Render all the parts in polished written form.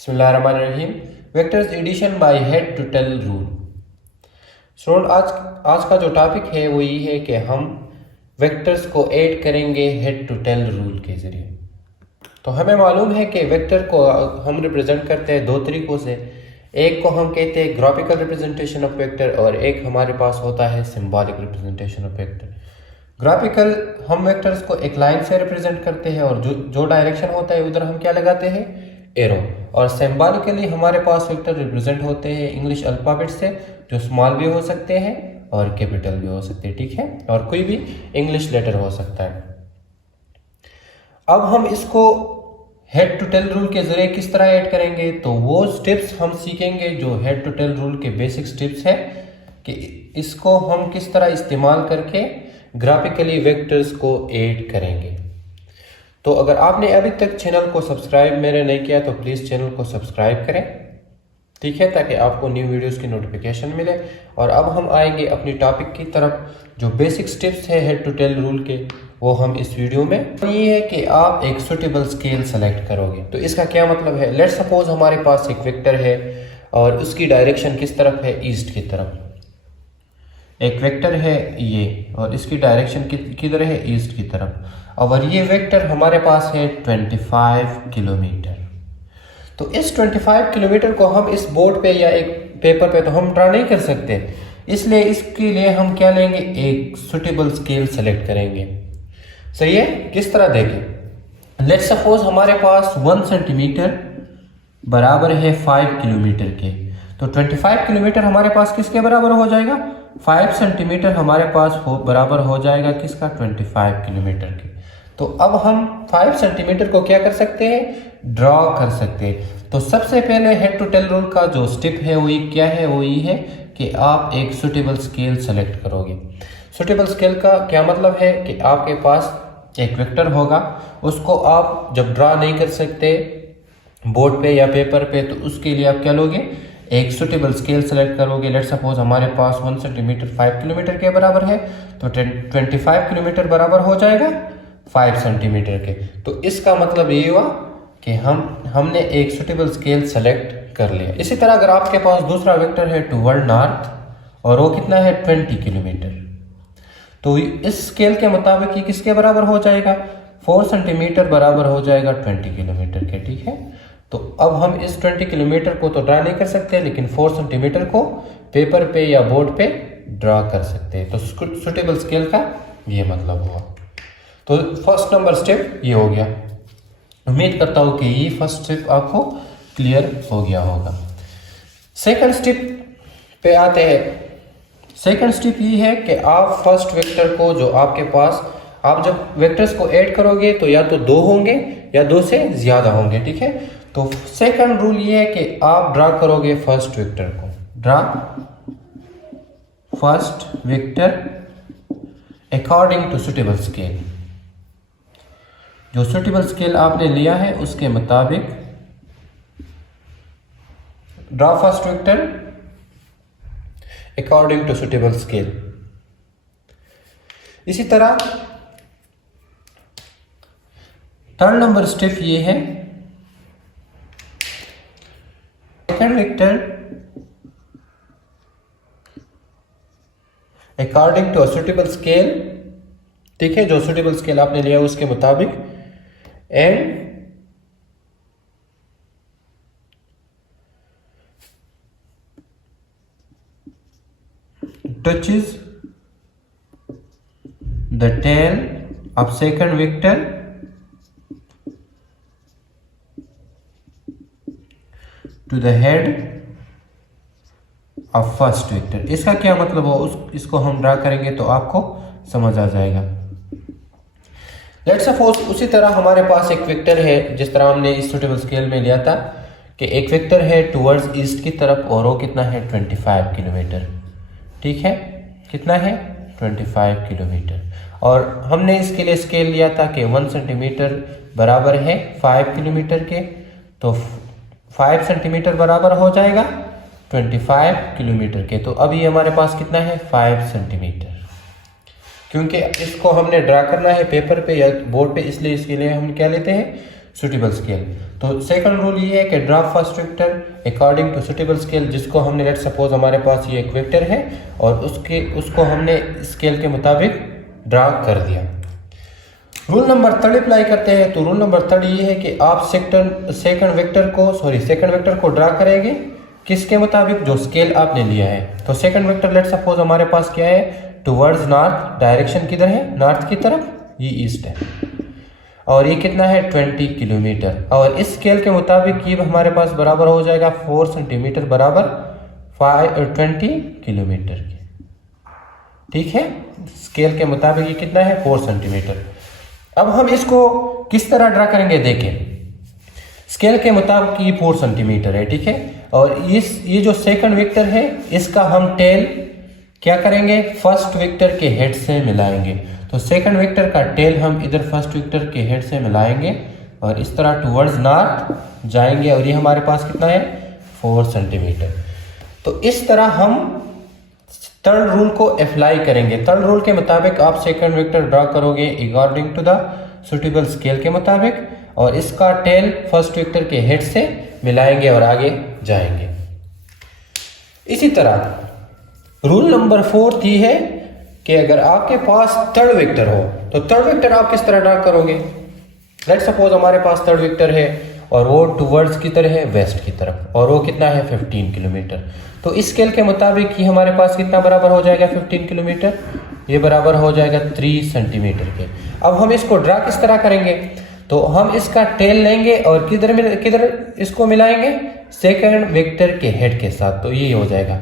बिस्मिल्लाहिर्रहमानिर्रहीम। Vectors addition by head to tail rule. Student, आज का जो टॉपिक है वो ये है कि हम वेक्टर्स को ऐड करेंगे हेड टू टेल रूल के ज़रिए। तो हमें मालूम है कि वेक्टर को हम रिप्रेजेंट करते हैं दो तरीक़ों से। एक को हम कहते हैं ग्राफिकल रिप्रेजेंटेशन ऑफ वेक्टर और एक हमारे पास होता है symbolic representation of vector. Graphical हम वेक्टर्स को एक लाइन से रिप्रेजेंट करते हैं और जो डायरेक्शन होता है उधर हम क्या लगाते हैं, एरो। और सिंबॉलिकली हमारे पास वेक्टर रिप्रेजेंट होते हैं इंग्लिश अल्फ़ाबेट से, जो स्मॉल भी हो सकते हैं और कैपिटल भी हो सकते हैं, ठीक है, और कोई भी इंग्लिश लेटर हो सकता है। अब हम इसको हेड टू टेल रूल के जरिए किस तरह ऐड करेंगे, तो वो स्टेप्स हम सीखेंगे जो हेड टू टेल रूल के बेसिक स्टेप्स हैं कि इसको हम किस तरह इस्तेमाल करके ग्राफिकली वेक्टर्स को ऐड करेंगे। तो अगर आपने अभी तक चैनल को सब्सक्राइब मेरे नहीं किया तो प्लीज़ चैनल को सब्सक्राइब करें, ठीक है, ताकि आपको न्यू वीडियोस की नोटिफिकेशन मिले। और अब हम आएंगे अपनी टॉपिक की तरफ। जो बेसिक स्टेप्स है हेड टू टेल रूल के वो हम इस वीडियो में, ये है कि आप एक सुटेबल स्केल सेलेक्ट करोगे। तो इसका क्या मतलब है, लेट्स सपोज हमारे पास एक वेक्टर है और उसकी डायरेक्शन किस तरफ है, ईस्ट की तरफ। एक वेक्टर है ये और इसकी डायरेक्शन किधर है, ईस्ट की तरफ। और ये वेक्टर हमारे पास है 25 किलोमीटर। तो इस 25 किलोमीटर को हम इस बोर्ड पे या एक पेपर पे तो हम ड्रा नहीं कर सकते, इसलिए इसके लिए हम क्या लेंगे, एक सुटेबल स्केल सेलेक्ट करेंगे। सही है, किस तरह देखें, लेट्स सपोज हमारे पास 1 सेंटीमीटर बराबर है 5 किलोमीटर के। तो 25 किलोमीटर हमारे पास किसके बराबर हो जाएगा, 5 सेंटीमीटर हमारे पास बराबर हो जाएगा किसका, 25 किलोमीटर के। तो अब हम 5 सेंटीमीटर को क्या कर सकते हैं, ड्रॉ कर सकते हैं। तो सबसे पहले हेड टू टेल रूल का जो स्टेप है वो क्या है, वो ये है कि आप एक सुटेबल स्केल सेलेक्ट करोगे। सुटेबल स्केल का क्या मतलब है कि आपके पास एक वेक्टर होगा, उसको आप जब ड्रॉ नहीं कर सकते बोर्ड पे या पेपर पे, तो उसके लिए आप क्या लोगे, एक सुटेबल स्केल सेलेक्ट करोगे। लेट सपोज हमारे पास 1 सेंटीमीटर 5 किलोमीटर के बराबर है, तो 25 किलोमीटर बराबर हो जाएगा 5 सेंटीमीटर के। तो इसका मतलब ये हुआ कि हमने एक सुटेबल स्केल सेलेक्ट कर लिया। इसी तरह अगर आपके पास दूसरा वेक्टर है टुवर्ड नॉर्थ और वो कितना है 20 किलोमीटर, तो इस स्केल के मुताबिक ये किसके बराबर हो जाएगा, 4 सेंटीमीटर बराबर हो जाएगा 20 किलोमीटर के, ठीक है। तो अब हम इस 20 किलोमीटर को तो ड्रा नहीं कर सकते, लेकिन 4 सेंटीमीटर को पेपर पे या बोर्ड पे ड्रा कर सकते हैं। तो सुटेबल स्केल का ये मतलब हुआ। तो फर्स्ट नंबर स्टेप ये हो गया। उम्मीद करता हूँ कि ये फर्स्ट स्टेप आपको क्लियर हो गया होगा। सेकंड स्टेप पे आते हैं। सेकंड स्टेप ये है कि आप फर्स्ट वेक्टर को जो आपके पास, आप जब वेक्टर्स को ऐड करोगे तो या तो 2 होंगे या 2 से ज़्यादा होंगे, ठीक है। तो सेकंड रूल ये है कि आप ड्रा करोगे फर्स्ट वेक्टर को, draw first vector according to suitable scale. जो सुटेबल स्केल आपने लिया है उसके मुताबिक draw first vector according to suitable scale. इसी तरह थर्ड नंबर स्टेप ये है, second vector according to suitable scale, ठीक है, जो सुटेबल स्केल आपने लिया उसके मुताबिक, and touches the tail of second vector to the head of first vector। इसका क्या मतलब हो, इसको हम ड्रा करेंगे तो आपको समझ आ जाएगा। लेट्स सपोज उसी तरह हमारे पास एक वेक्टर है, जिस तरह हमने इस सुटेबल स्केल में लिया था कि एक वेक्टर है टुवर्ड्स ईस्ट की तरफ और वो कितना है 25 किलोमीटर, ठीक है, कितना है 25 किलोमीटर। और हमने इसके लिए स्केल लिया था कि 1 सेंटीमीटर बराबर है 5 किलोमीटर के, तो 5 सेंटीमीटर बराबर हो जाएगा 25 किलोमीटर के। तो अभी हमारे पास कितना है 5 सेंटीमीटर। क्योंकि इसको हमने ड्रा करना है पेपर पे या बोर्ड पे, इसलिए इसके लिए हम क्या लेते हैं सुटेबल स्केल। तो सेकंड रूल ये है कि draw first vector according to suitable scale, जिसको हमने लेट सपोज हमारे पास ये एक वेक्टर है और उसको हमने स्केल के मुताबिक ड्रा कर दिया। रूल नंबर 3 अप्लाई करते हैं। तो रूल नंबर 3 ये है कि आप सेकंड वेक्टर को ड्रा करेंगे किसके मुताबिक, जो स्केल आपने लिया है। तो सेकंड वेक्टर लेट सपोज हमारे पास क्या है, टुवर्ड्स नॉर्थ, डायरेक्शन किधर है, नॉर्थ की तरफ, ये ईस्ट है और ये कितना है 20 किलोमीटर। और इस स्केल के मुताबिक ये हमारे पास बराबर हो जाएगा 4 सेंटीमीटर बराबर 20 किलोमीटर के, ठीक है। स्केल के मुताबिक ये कितना है 4 सेंटीमीटर। अब हम इसको किस तरह ड्रा करेंगे, देखें। स्केल के मुताबिक ये 4 सेंटीमीटर है, ठीक है। और ये जो सेकंड वेक्टर है इसका हम टेल क्या करेंगे, फर्स्ट वेक्टर के हेड से मिलाएंगे। तो सेकंड वेक्टर का टेल हम इधर फर्स्ट वेक्टर के हेड से मिलाएंगे और इस तरह टुवर्ड्स नॉर्थ जाएंगे और ये हमारे पास कितना है 4 सेंटीमीटर। तो इस तरह हम थर्ड रूल को अप्लाई करेंगे। थर्ड रूल के मुताबिक आप सेकंड वेक्टर ड्रा करोगे according to the suitable scale के मुताबिक और इसका टेल फर्स्ट वेक्टर के हेड से मिलाएंगे और आगे जाएंगे। इसी तरह रूल नंबर 4 ये है कि अगर आपके पास थर्ड वेक्टर हो तो थर्ड वेक्टर आप किस तरह ड्रा करोगे। लेट्स सपोज हमारे पास थर्ड वेक्टर है और वो टुवर्ड्स की तरह है, वेस्ट की तरफ, और वो कितना है 15 किलोमीटर। तो इस स्केल के मुताबिक ये हमारे पास कितना बराबर हो जाएगा 15 किलोमीटर, ये बराबर हो जाएगा 3 सेंटीमीटर के। अब हम इसको ड्रा किस तरह करेंगे, तो हम इसका टेल लेंगे और किधर इसको मिलाएंगे, सेकंड वेक्टर के हेड के साथ। तो ये हो जाएगा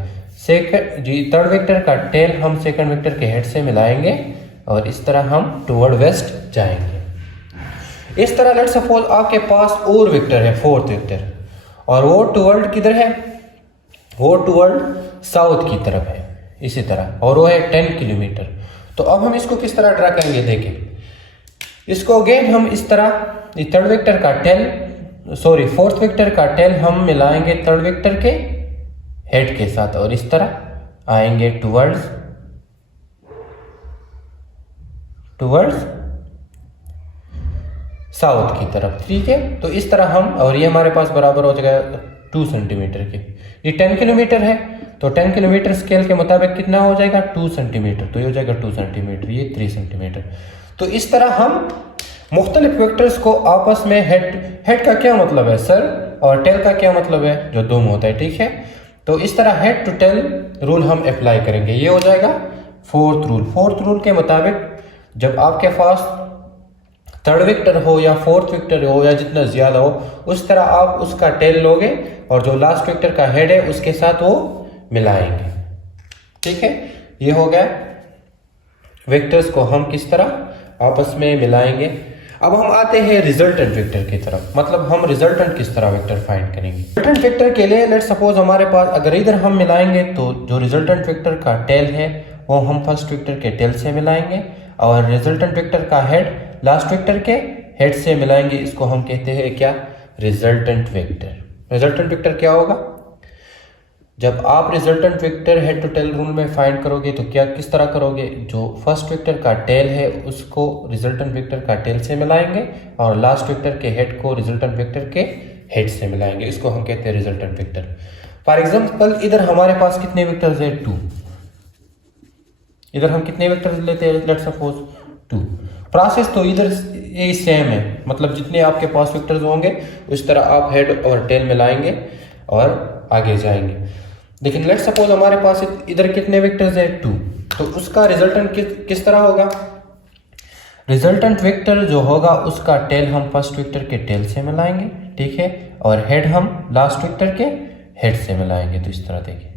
थर्ड वेक्टर का टेल हम सेकंड वेक्टर के हेड से मिलाएंगे और इस तरह हम टुवर्ड वेस्ट जाएंगे। इस तरह लेट्स सपोज आपके पास और वेक्टर है फोर्थ वेक्टर और वो टुवर्ड किधर है, वो टुवर्ड साउथ की तरफ है इसी तरह, और वो है 10 किलोमीटर। तो अब हम इसको किस तरह ड्रा करेंगे, देखें। इसको अगेन हम इस तरह थर्ड वेक्टर का टेल फोर्थ वेक्टर का टेल हम मिलाएंगे थर्ड वेक्टर के हेड के साथ और इस तरह आएंगे टुवर्ड्स साउथ की तरफ, ठीक है। तो इस तरह हम, और ये हमारे पास बराबर हो जाएगा 2 सेंटीमीटर के। ये 10 किलोमीटर है तो 10 किलोमीटर स्केल के मुताबिक कितना हो जाएगा 2 सेंटीमीटर, तो ये हो जाएगा 2 सेंटीमीटर, ये 3 सेंटीमीटर। तो इस तरह हम मुख्तलिफ वेक्टर्स को आपस में हेड का क्या मतलब है सर और टेल का क्या मतलब है जो दुम होता है, ठीक है। तो इस तरह हेड टू टेल रूल हम अप्लाई करेंगे। ये हो जाएगा फोर्थ रूल के मुताबिक जब आपके पास थर्ड वेक्टर हो या फोर्थ वेक्टर हो या जितना ज्यादा हो उस तरह आप उसका टेल लोगे और जो लास्ट वेक्टर का हेड है उसके साथ वो मिलाएंगे, ठीक है। ये हो गया वेक्टर्स को हम किस तरह आपस में मिलाएंगे। अब हम आते हैं रिजल्टेंट वेक्टर की तरफ, मतलब हम रिजल्टेंट किस तरह वेक्टर फाइंड करेंगे। रिजल्टेंट वेक्टर के लिए लेट्स सपोज हमारे पास अगर इधर हम मिलाएंगे तो जो रिजल्टेंट वेक्टर का टेल है वो हम फर्स्ट वेक्टर के टेल से मिलाएंगे और रिजल्टेंट वेक्टर का हेड लास्ट वेक्टर के हेड से मिलाएंगे। इसको हम कहते हैं क्या, रिजल्टेंट वेक्टर। रिजल्टेंट वेक्टर क्या होगा, जब आप resultant vector head to tail rule में फाइंड करोगे तो क्या किस तरह करोगे, जो फर्स्ट वेक्टर का टेल है उसको रिजल्टेंट वेक्टर का टेल से मिलाएंगे और लास्ट वेक्टर के हेड को रिजल्टेंट वेक्टर के हेड से मिलाएंगे। इसको हम कहते हैं रिजल्टेंट वेक्टर। फॉर एग्जांपल इधर हमारे पास कितने वेक्टर्स है 2, इधर हम कितने वेक्टर्स लेते हैं लेट्स सपोज 2। प्रोसेस तो इधर यही सेम है, मतलब जितने आपके पास वेक्टर्स होंगे उस तरह आप हेड और टेल मिलाएंगे और आगे जाएंगे। लेकिन लेट्स सपोज हमारे पास इधर कितने वेक्टर्स है 2, तो उसका रिजल्टेंट किस तरह होगा। रिजल्टेंट वेक्टर जो होगा उसका टेल हम फर्स्ट वेक्टर के टेल से मिलाएंगे, ठीक है, और हेड हम लास्ट वेक्टर के हेड से मिलाएंगे। तो इस तरह देखिए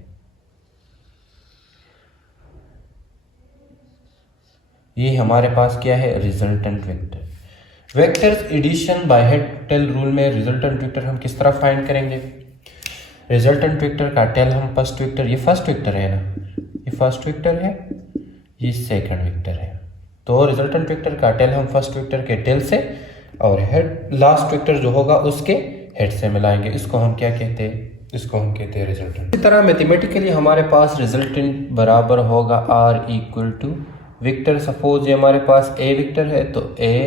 ये हमारे पास क्या है, resultant vector. Vectors addition by head tail rule में रिजल्टेंट वेक्टर हम किस तरह फाइंड करेंगे। रिजल्टेंट वेक्टर का टेल हम फर्स्ट वेक्टर, ये फर्स्ट वेक्टर है ना, ये फर्स्ट वेक्टर है, ये सेकंड वेक्टर है, तो रिजल्टेंट वेक्टर का टेल हम फर्स्ट वेक्टर के टेल से और हेड लास्ट वेक्टर जो होगा उसके हेड से मिलाएंगे। इसको हम क्या कहते हैं, इसको हम कहते हैं रिजल्टेंट। इसी तरह मैथमेटिकली हमारे पास रिजल्टेंट बराबर होगा R equal to vector. Suppose ये हमारे पास ए वेक्टर है तो ए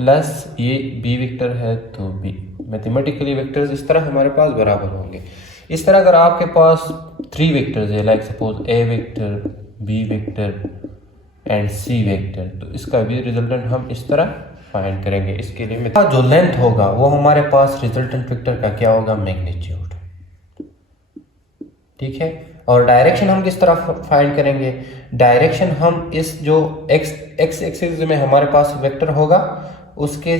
प्लस ये बी वेक्टर है तो बी। मैथमेटिकली वेक्टर्स इस तरह हमारे पास बराबर होंगे। इस तरह अगर आपके पास 3 वेक्टर्स है, like suppose A vector, B vector and C vector, तो इसका भी रिजल्टेंट हम इस तरह फाइंड करेंगे। इसके लिए जो लेंथ होगा वो हमारे पास रिजल्टेंट वेक्टर का क्या होगा, मैग्नीट्यूड। ठीक है, और डायरेक्शन हम किस तरह फाइंड करेंगे, डायरेक्शन हम इस जो एक्स एक्सिस में हमारे पास वेक्टर होगा उसके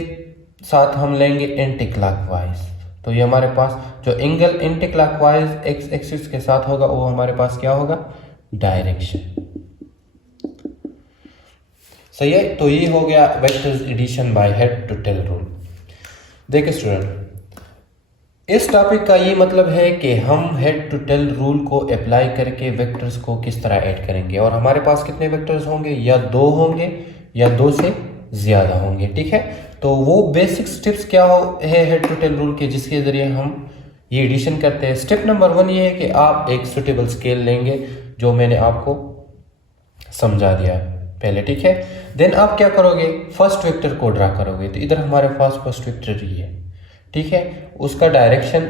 साथ हम लेंगे एंटी क्लॉकवाइज। तो ये हमारे पास जो angle anti clockwise x axis के साथ होगा वो हमारे पास क्या होगा, डायरेक्शन। सही है, तो ये हो गया vectors addition by head to tail rule. देखिए स्टूडेंट, इस टॉपिक का ये मतलब है कि हम हेड टू टेल रूल को अप्लाई करके वेक्टर्स को किस तरह ऐड करेंगे, और हमारे पास कितने वेक्टर्स होंगे, या 2 होंगे या 2 से ज़्यादा होंगे। ठीक है, तो वो बेसिक स्टेप्स क्या है हेड टू टेल रूल के, जिसके ज़रिए हम ये एडिशन करते हैं। स्टेप नंबर 1 ये है कि आप एक सुटेबल स्केल लेंगे, जो मैंने आपको समझा दिया पहले। ठीक है, देन आप क्या करोगे, फर्स्ट वेक्टर को ड्रा करोगे। तो इधर हमारे पास फर्स्ट वेक्टर ही है। ठीक है, उसका डायरेक्शन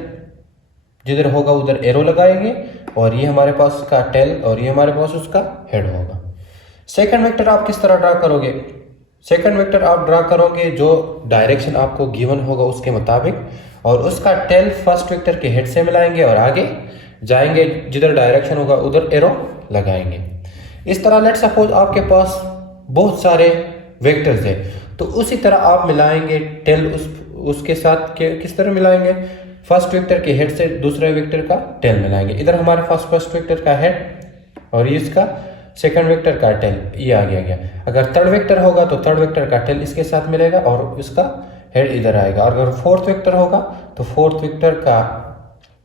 जिधर होगा उधर एरो लगाएंगे, और ये हमारे पास उसका टेल और ये हमारे पास उसका हेड होगा। सेकंड वेक्टर आप किस तरह ड्रा करोगे, सेकंड वेक्टर आप ड्रा करोगे जो डायरेक्शन आपको गिवन होगा उसके मुताबिक, और उसका टेल फर्स्ट वेक्टर के हेड से मिलाएंगे और आगे जाएंगे, जिधर डायरेक्शन होगा उधर एरो लगाएंगे। इस तरह लेट सपोज आपके पास बहुत सारे वेक्टर्स है, तो उसी तरह आप मिलाएंगे टेल उसके साथ के किस तरह मिलाएंगे, फर्स्ट वेक्टर के हेड से दूसरे वेक्टर का टेल मिलाएंगे। इधर हमारे पास फर्स्ट वेक्टर का हेड और ये इसका सेकंड वेक्टर का टेल, ये आ गया। अगर थर्ड वेक्टर होगा तो थर्ड वेक्टर का टेल इसके साथ मिलेगा और इसका हेड इधर आएगा। और अगर फोर्थ वेक्टर होगा तो फोर्थ वेक्टर का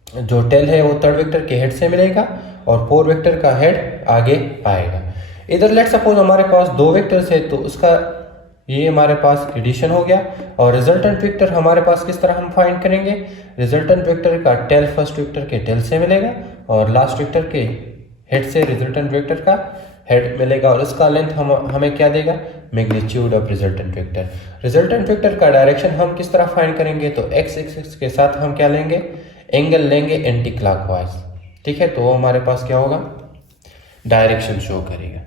जो टेल है वो थर्ड वेक्टर के हेड से मिलेगा और फोर्थ वेक्टर का हेड आगे आएगा। इधर लेट सपोज हमारे पास 2 वेक्टर्स है, तो उसका ये हमारे पास एडिशन हो गया। और रिजल्टेंट वेक्टर हमारे पास किस तरह हम फाइंड करेंगे, रिजल्टेंट वेक्टर का टेल फर्स्ट वेक्टर के टेल से मिलेगा और लास्ट वेक्टर के हेड से रिजल्टेंट वेक्टर का हेड मिलेगा, और इसका लेंथ हमें क्या देगा, magnitude of resultant vector. Resultant vector का डायरेक्शन हम किस तरह फाइंड करेंगे, तो एक्स एक्सिस के साथ हम क्या लेंगे, एंगल लेंगे एंटी क्लॉकवाइज। ठीक है, तो वो हमारे पास क्या होगा, डायरेक्शन शो करेगा।